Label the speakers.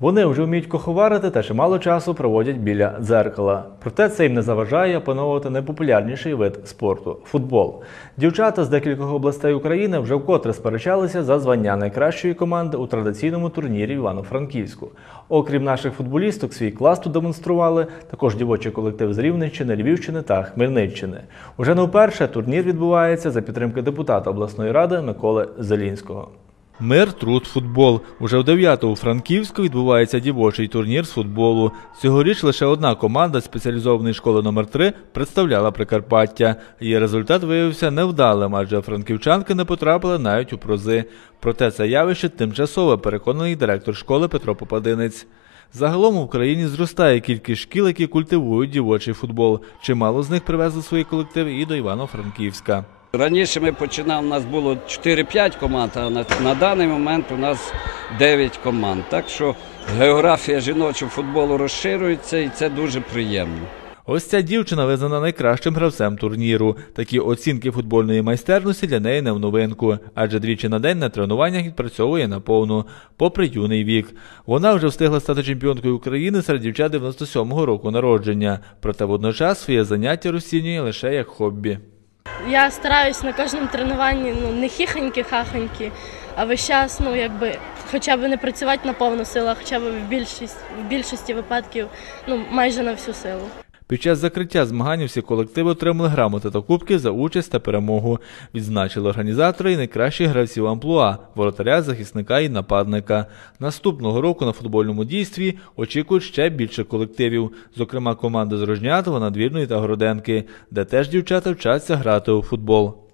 Speaker 1: Вони вже вміють куховарити та чимало часу проводять біля дзеркала. Проте це їм не заважає опановувати найпопулярніший вид спорту футбол. Дівчата з декількох областей України вже вкотре сперечалися за звання найкращої команди у традиційному турнірі в Івано-Франківську. Окрім наших футболісток, свій клас тут демонстрували також дівочий колектив з Рівненщини, Львівщини та Хмельниччини. Уже не вперше турнір відбувається за підтримки депутата обласної ради Миколи Зелінського. Мир, труд, футбол. Уже в 9 у Франківську відбувається дівочий турнір з футболу. Цьогоріч лише одна команда спеціалізованої школи номер 3 представляла Прикарпаття. Її результат виявився невдалим, адже франківчанки не потрапили навіть у прози. Проте це явище тимчасове, переконаний директор школи Петро Попадинець. Загалом в Україні зростає кількість шкіл, які культивують дівочий футбол. Чимало з них привезли свої колективи і до Івано-Франківська.
Speaker 2: Раніше ми починали, у нас було 4-5 команд, а на, на даний момент у нас 9 команд. Так що географія жіночого футболу розширюється і це дуже приємно.
Speaker 1: Ось ця дівчина визнана найкращим гравцем турніру. Такі оцінки футбольної майстерності для неї не в новинку, адже двічі на день на тренуваннях відпрацьовує наповну, попри юний вік. Вона вже встигла стати чемпіонкою України серед дівчат 97-го року народження, проте водночас своє заняття розцінює лише як хобі.
Speaker 3: Я стараюсь на кожному тренуванні ну, не хіхоньки-хахоньки, а весь час, ну, якби, хоча б не працювати на повну силу, а хоча б в, більшість, в більшості випадків ну, майже на всю силу.
Speaker 1: Під час закриття змагань всі колективи отримали грамоти та кубки за участь та перемогу. Відзначили організатори і найкращих гравців амплуа, воротаря, захисника і нападника. Наступного року на футбольному дійстві очікують ще більше колективів, зокрема команди з Рожнятова, Надвірної та Городенки, де теж дівчата вчаться грати у футбол.